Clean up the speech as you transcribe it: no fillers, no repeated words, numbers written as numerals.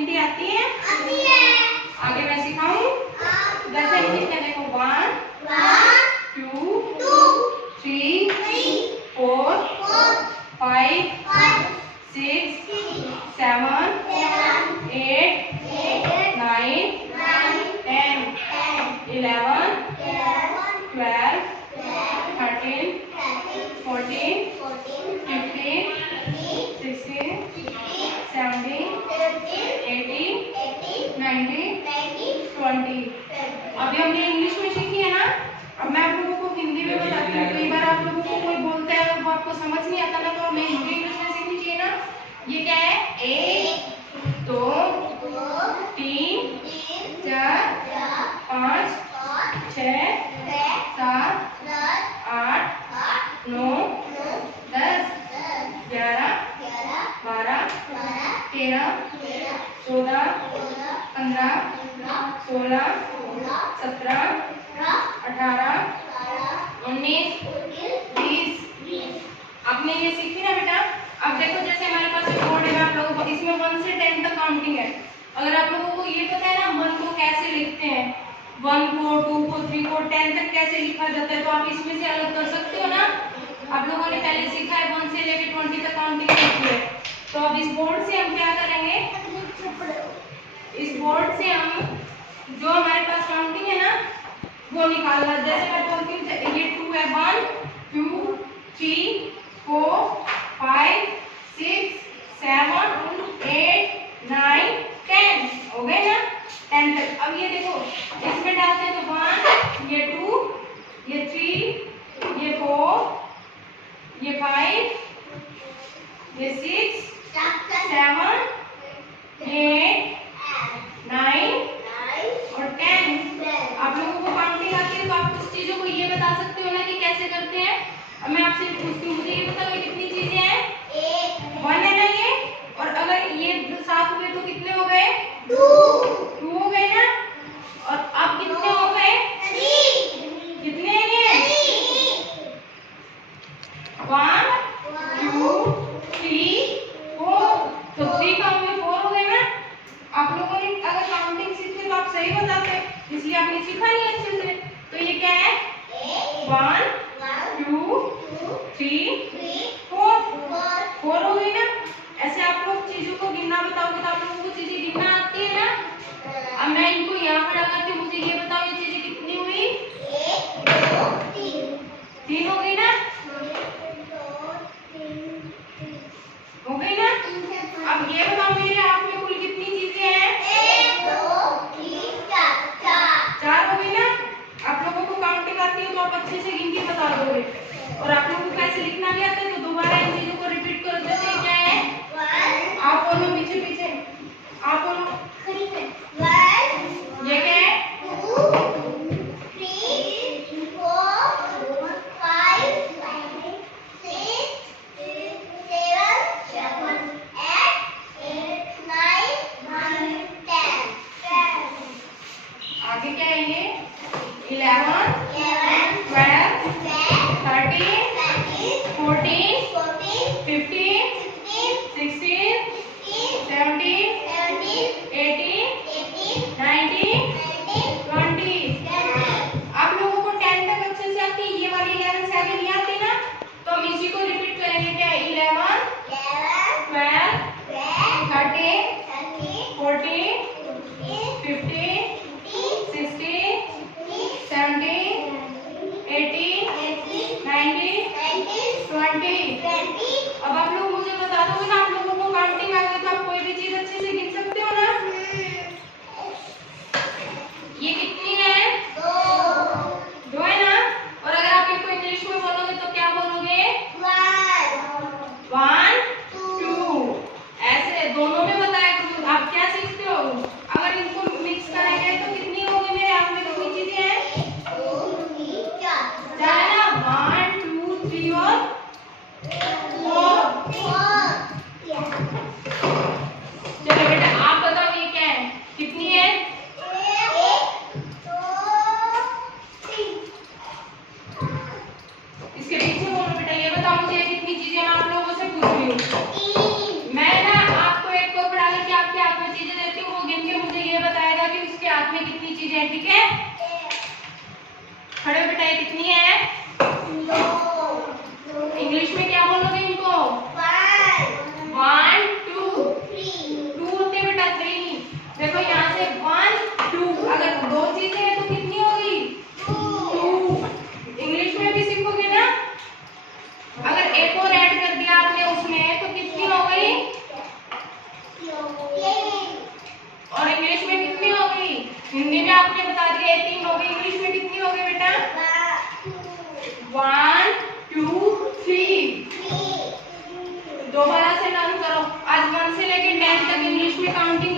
गिनती आती है? आती है। आगे मैं सिखाऊं? जैसे इसमें देखो 1 2 3 4 5 6 7 8 9 10 11 12 13 14 15 16 17 18 19 20। अभी हमने इंग्लिश में सीखी है ना। अब मैं आप लोगों को हिंदी में बताती हूँ। कई बार आप लोगों को कोई बोलता है और वो आपको समझ नहीं आता ना, तो हमें हिंदी इंग्लिश में सीखनी चाहिए ना। ये क्या है? 1 2 3 4 5 6 7 8 9 10 11 12 13 14 15 16 17 18 19 20। आपने ये सीखी ना बेटा। अब देखो जैसे हमारे पास बोर्ड है, आप लोगों को इसमें 1 से 10 तक काउंटिंग है। अगर आप लोगों को ये पता है ना 1 को कैसे लिखते हैं, 1 को 2 को 3 को 10 तक कैसे लिखा जाता है, तो आप इसमें से अलग कर सकते हो ना। आप लोगों ने पहले सीखा है 1 से लेकर 20 तक काउंटिंग होती है। तो अब इस बोर्ड से हम क्या करेंगे, इस बोर्ड से हम जो हमारे पास काउंटिंग है ना वो निकालना। जैसे मैं बोलती हूँ ये 2 है, 1 2 3 4 5 6 7 8 9 10 हो गए ना 10 तक। अब ये देखो इसमें डालते हैं तो 1 ये 2 ये 3 ये 4 ये 5 ये 6 7 8 9 और 10। आप लोगों को काउंटिंग आती है तो आप कुछ चीजों को ये बता सकते हो ना कि कैसे करते हैं। अब मैं आपसे पूछती हूँ, मुझे ये बताओ ये कितनी चीजें हैं? 1 है ना ये, और अगर ये 7 हुए तो कितने हो गए? 2 हो गए ना। और अब कितने हो गए? 3। कितने हैं ये? 1 2 3 4। तो 3 का 4 हो गए ना। आप लोगों ने अगर काउंटिंग सीखी तो आप सही बताते, इसलिए आपने सीखा नहीं अच्छे से। तो ये क्या है? 1 2 3 4 हो गई ना। ऐसे आप लोग चीजों को गिनना बताओगे तो आप लोगों को चीजें गिनना आती है ना। अब मैं इनको यहाँ पर लगाती हूँ, मुझे ये बताओ ये चीजें कितनी हुई? 3 हो गई ना। हो गई ना। अब ये बताओ मेरे हाथ में कुल कितनी चीजें हैं? 4 हो गई ना। आप लोगों को काउंटिंग आती है तो आप अच्छे से गिन के बता दोगे। और आप लोगों को कैसे लिखना भी आता है तो दोबारा इन चीजों को रिपीट करो। जैसे क्या है? आप बोलो पीछे पीछे, आप बोलो। ये क्या है? 2 3 4 5 6 7 8 9 10। आगे क्या है ये? 11 12 13 14 15 16 17 18 19 20। आप लोगों को 10 तक अच्छे से आती है। ये वाली 11 से आगे नहीं आती ना, तो हम इसी को रिपीट करेंगे। क्या? 11 12 13 14 15 16 17 18 19 20। अब आप लोग मुझे बता दोगे ना, आप लोगों को काउंटिंग आ गई तो आप कोई भी चीज अच्छे से गिन सकते हो ना। ये कितनी है? 2 है ना। और अगर आप इनको इंग्लिश में बोलोगे तो क्या बोलोगे? 1 2। ऐसे दोनों में बताया करो। आप क्या सीखते हो? अगर इनको मिक्स करेंगे तो कितनी होगी मेरे हाथ में? कितनी चीजें हैं? 4 है ना। 1 2 3 और 4। चलो बेटा आप बताओ ये क्या है? कितनी है? 1 2 3। इसके पीछे बोलो बेटा। ये बताओ मुझे कितनी चीजें मैं आप लोगों से पूछ रही हूँ। मैं ना आपको एक को पढ़ा करके आपके हाथ में चीजें देती इसके हाथ में कितनी चीजें हैं, ठीक है। खड़े बिठाए कितनी है, 2। इंग्लिश में क्या बोलोगे इनको, 1 2 2 होते बेटा 3। देखो यहाँ से 1 2, अगर 2 चीजें हैं तो कितनी होगी, 2। इंग्लिश में भी सीखोगे ना, अगर एक और ऐड कर दिया आपने उसमें तो कितनी हो गई, और इंग्लिश में कितनी हो गई, हिंदी में आपने बता दिया 3 हो गई, इंग्लिश में कितनी हो गई बेटा, 1 2 3। दोबारा से लर्न करो, आज 1 से लेकर 10 तक इंग्लिश में काउंटिंग